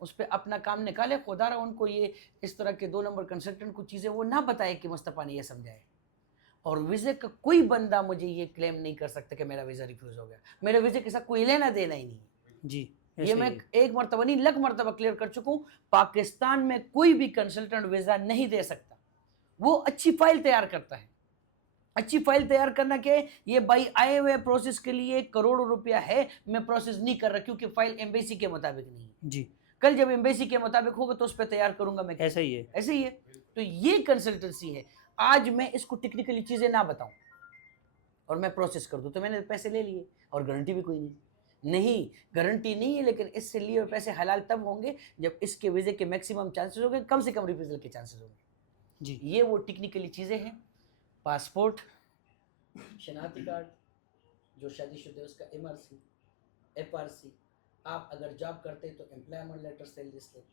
اس پہ اپنا کام نکالے. خدا رہا ان کو یہ اس طرح کے 2 نمبر کنسلٹنٹ کو چیزیں وہ نہ بتائے کہ مصطفیٰ نے یہ سمجھائے. اور ویزے کا کوئی بندہ مجھے یہ کلیم نہیں کر سکتا کہ میرا ویزا ریفیوز ہو گیا. میرے ویزے کے ساتھ کوئی لینا دینا ہی نہیں ہے. جی یہ میں ایک مرتبہ نہیں لکھ مرتبہ کلیئر کر چکا ہوں. پاکستان میں کوئی بھی کنسلٹنٹ ویزا نہیں دے سکتا. وہ اچھی فائل تیار کرتا ہے. اچھی فائل تیار کرنا کیا ہے؟ یہ بھائی آئے ہوئے پروسیس کے لیے کروڑوں روپیہ ہے, میں پروسیس نہیں کر رہا کیونکہ فائل ایمبیسی کے مطابق نہیں ہے. جی کل جب ایمبیسی کے مطابق ہوگا تو اس پہ تیار کروں گا میں. ایسا ہی ہے. ایسے ہی ہے. تو یہ کنسلٹنسی ہے. آج میں اس کو ٹیکنیکلی چیزیں نہ بتاؤں اور میں پروسیس کر دوں تو میں نے پیسے لے لیے اور گارنٹی بھی کوئی نہیں. گارنٹی نہیں ہے, لیکن اس سے لیے ہوئے پیسے حلال تب ہوں گے جب اس کے ویزے کے میکسیمم چانسز ہوں گے, کم سے کم ریفیوزل کے چانسز ہوں گے. جی یہ وہ ٹیکنیکلی چیزیں ہیں. پاسپورٹ, شناختی کارڈ, جو شادی شدہ اس کا MRC, FRC. آپ اگر جاب کرتے تو امپلائمنٹ لیٹر, سیلری سلپ.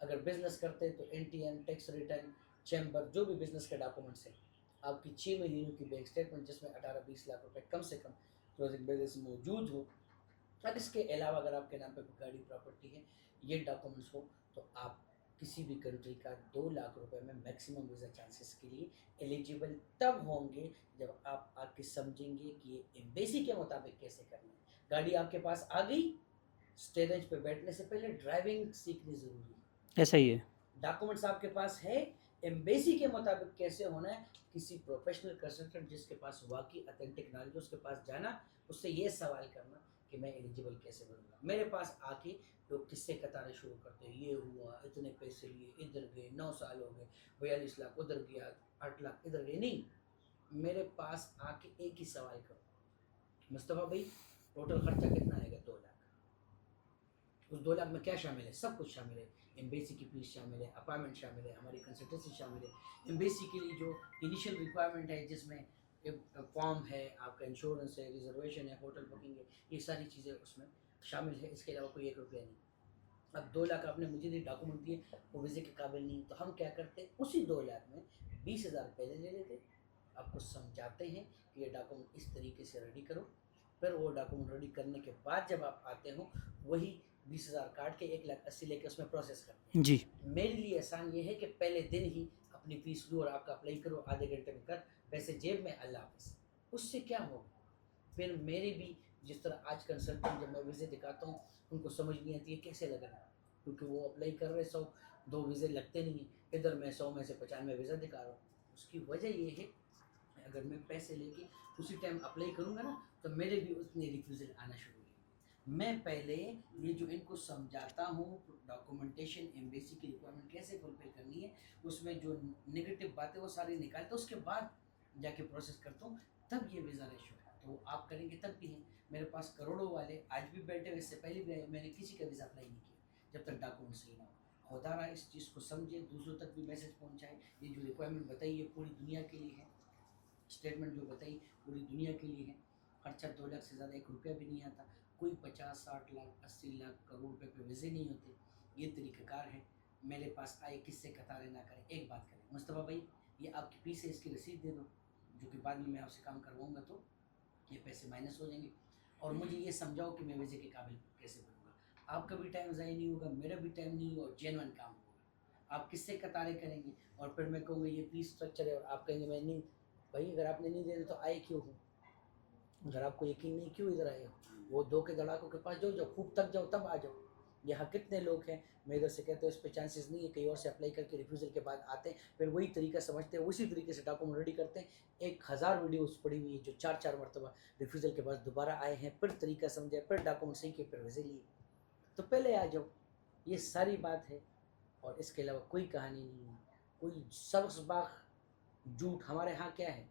اگر بزنس کرتے تو NTN, ٹیکس ریٹرن, چیمبر, جو بھی بزنس کے ڈاکومنٹس ہیں. آپ کی 6 مہینوں کی بینک اسٹیٹمنٹ جس میں 18-20 لاکھ روپے کم سے کم کلوزنگ بیلنس موجود ہو. اور اس کے علاوہ اگر آپ کے نام پہ کوئی گاڑی پراپرٹی ہے, یہ ڈاکومنٹس ہو تو آپ کسی بھی کنٹری کا 2 لاکھ روپے میں میکسیمم ویزا چانسز کے لیے ایلیجیبل تب ہوں گے جب آپ آ کے سمجھیں گے کہ یہ ایمبیسی کے مطابق کیسے کرنا ہے. گاڑی آپ کے پاس آ گئی, اسٹیرنج پہ بیٹھنے سے پہلے ڈرائیونگ سیکھنی ضروری ہے. ایسا ہی ہے. ڈاکومنٹس آپ کے پاس ہے, ایمبیسی کے مطابق کیسے ہونا ہے, کسی پروفیشنل کنسلٹنٹ جس کے پاس واقعی اتھینٹک نالج, اس کے پاس جانا, اس سے یہ سوال کرنا کہ میں ایلیجیبل کیسے بنوں گا. میرے پاس آ کے لوگ کس سے قطاریں شروع کرتے ہیں, یہ ہوا, اتنے پیسے لیے, ادھر گئے, 9 سال ہو گئے, 42 لاکھ ادھر گیا, 8 لاکھ ادھر گئے. نہیں, میرے پاس آ کے ایک ہی سوال کرو, مصطفیٰ بھائی ٹوٹل خرچہ کتنا آئے گا؟ 2 لاکھ. اس 2 لاکھ میں کیا شامل ہے؟ سب کچھ شامل ہے. ایمبیسی کی فیس شامل ہے, اپائنٹمنٹ شامل ہے, ہماری کنسلٹنسی شامل ہے. ایمبیسی کے لیے جو انیشیل ریکوائرمنٹ ہے جس میں فارم ہے, آپ کا انشورنس ہے, ریزرویشن ہے, ہوٹل بکنگ ہے, یہ ساری چیزیں اس میں شامل ہے. اس کے علاوہ کوئی 1 روپیہ نہیں. اب 2 لاکھ آپ نے مجھے ڈاکومنٹ دیے, وہ ویزے کے قابل نہیں, تو ہم کیا کرتے, اسی 2 لاکھ میں 20,000 پہلے لے لیتے, آپ کو سمجھاتے ہیں کہ یہ ڈاکومنٹ اس طریقے سے ریڈی کرو. پھر وہ ڈاکومنٹ ریڈی کرنے کے بعد جب آپ آتے ہو, وہی 20,000 کاٹ کے 1,80,000 لے کے اس میں پروسیس کرتے ہیں. جی میرے لیے آسان یہ ہے کہ پہلے دن ہی اپنی فیس لو اور آپ کا اپلائی کرو, آدھے گھنٹے میں کر, پیسے جیب میں, اللہ حافظ. اس سے کیا ہوگا, پھر میرے بھی جس طرح آج کنسلٹنٹ جب میں ویزے دکھاتا ہوں ان کو سمجھ نہیں آتی ہے کیسے لگنا, کیونکہ وہ اپلائی کر رہے 100, 2 ویزے لگتے نہیں ہیں. ادھر میں 100 میں سے 95 ویزا دکھا رہا ہوں. اس کی وجہ یہ ہے اگر میں پیسے لے کے اسی ٹائم اپلائی کروں گا نا تو میرے بھی اتنے ریفیوزل آنا شروع ہوئے. میں پہلے یہ جو ان کو سمجھاتا ہوں ڈاکومنٹیشن, ایمبیسی کی ریکوائرمنٹ کیسے فلفل کرنی ہے, اس میں جو نگیٹو باتیں وہ ساری نکالتا ہوں, اس کے بعد جا کے پروسیس کرتا ہوں, تب یہ ویزا ریشو ہے. تو آپ کریں گے تب بھی ہیں. میرے پاس کروڑوں والے آج بھی بیٹھے ہوئے, اس سے پہلے بھی میں نے کسی کا ویزا اپلائی نہیں کیا جب تک ڈاکومنٹ صحیح نہ ہو. خدا رہا اس چیز کو سمجھے, دوسروں تک بھی میسج پہنچائے. یہ جو ریکوائرمنٹ بتائی ہے پوری دنیا کے لیے ہے, اسٹیٹمنٹ جو بتائی پوری دنیا کے لیے ہے. خرچہ 2 لاکھ سے زیادہ 1 روپیہ بھی نہیں آتا. کوئی 50, 60 لاکھ, 80 لاکھ, کروڑ روپے پہ ویزے نہیں ہوتے. یہ طریقہ کار ہے. میرے پاس آئے, کس سے قطاریں نہ کریں. ایک بات کریں, مصطفیٰ بھائی یہ آپ کی فیس ہے, اس کی رسید دے دو, جو کہ بعد میں آپ سے کام کرواؤں گا تو یہ پیسے مائنس ہو جائیں گے. اور مجھے یہ سمجھاؤ کہ میں ویزے کے قابل کیسے بنوں گا. آپ کا بھی ٹائم ضائع نہیں ہوگا, میرا بھی ٹائم نہیں ہوگا, اور جینون کام ہوگا. آپ کس سے قطاریں کریں گے, اور پھر میں کہوں گا یہ فیس اسٹرکچر ہے, اور آپ کہیں گے میں نہیں. بھائی اگر آپ نے نہیں دے تو آئے کیوں ہوں؟ اگر آپ کو یقین نہیں کیوں ادھر آئے ہو؟ وہ 2 کے دڑاکوں کے پاس جاؤ, خوب تک جاؤ تب آ جاؤ. یہاں کتنے لوگ ہیں, میں ادھر سے کہتے ہیں اس پہ چانسز نہیں ہے, کہیں اور سے اپلائی کر کے ریفیوزل کے بعد آتے ہیں, پھر وہی طریقہ سمجھتے ہیں, اسی طریقے سے ڈاکومنٹ ریڈی کرتے ہیں. 1000 ویڈیوز پڑی ہوئی ہے جو 4 مرتبہ ریفیوزل کے بعد دوبارہ آئے ہیں, پھر طریقہ سمجھے, پھر ڈاکومنٹ صحیح کیے, پھر ویزے لیے. تو پہلے آ جاؤ. یہ ساری بات ہے, اور اس کے علاوہ کوئی کہانی نہیں ہے, کوئی سبز باغ جھوٹ. ہمارے ہاں کیا ہے,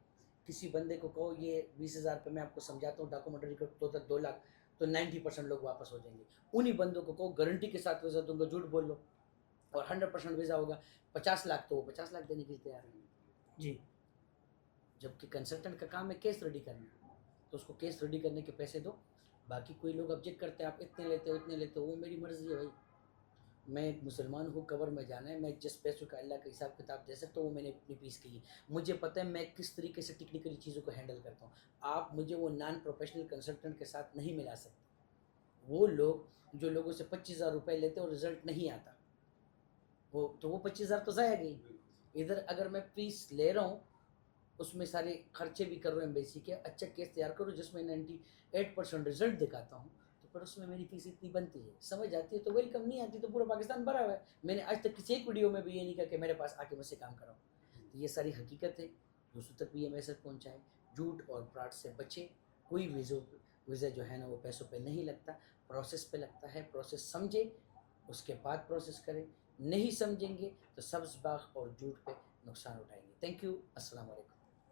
کسی بندے کو کہو یہ 20,000 پہ میں آپ کو سمجھاتا ہوں ڈاکومنٹ ریڈی کرو تو 2 لاکھ, تو 90% لوگ واپس ہو جائیں گے. انہی بندوں کو کہو گارنٹی کے ساتھ ویزا دوں گا, جھوٹ بول لو, اور 100% ویزا ہوگا 50 لاکھ, تو وہ 50 لاکھ دینے کے لیے تیار نہیں. جی جبکہ کنسلٹنٹ کا کام ہے کیس ریڈی کرنا, تو اس کو کیس ریڈی کرنے کے پیسے دو. باقی کوئی لوگ آبجیکٹ کرتے ہیں آپ اتنے لیتے ہو اتنے لیتے ہو, وہ میری مرضی ہے بھائی. میں ایک مسلمان ہوں, قبر میں جانا ہے, میں جس پیسوں کا اللہ کا حساب کتاب دے سکتا ہوں وہ میں نے اپنی فیس کی ہے. مجھے پتہ ہے میں کس طریقے سے ٹیکنیکلی چیزوں کو ہینڈل کرتا ہوں. آپ مجھے وہ نان پروفیشنل کنسلٹنٹ کے ساتھ نہیں ملا سکتے, وہ لوگ جو لوگوں سے 25,000 روپے لیتے اور رزلٹ نہیں آتا، وہ 25,000 تو ضائع گئی. ادھر اگر میں فیس لے رہا ہوں اس میں سارے خرچے بھی کر رہے ہیں ایمبیسی کے، اچھا کیس تیار کرو جس میں 98% رزلٹ دکھاتا ہوں، تو پھر اس میں میری فیس اتنی بنتی ہے. سمجھ آتی ہے تو ویلکم، نہیں آتی تو پورا پاکستان بھرا ہوا ہے. میں نے آج تک کسی ایک ویڈیو میں بھی یہ نہیں کہا کہ میرے پاس آ کے مجھ سے کام کراؤ. تو یہ ساری حقیقت ہے، دوسروں تک بھی یہ میسج پہنچائے، جھوٹ اور فراڈ سے بچیں. کوئی ویزا جو ہے نا وہ پیسوں پہ نہیں لگتا، پروسیس پہ لگتا ہے. پروسیس سمجھیں اس کے بعد پروسیس کریں، نہیں سمجھیں گے تو سبز باغ اور جھوٹ پہ نقصان اٹھائیں گے. تھینک یو، السلام علیکم.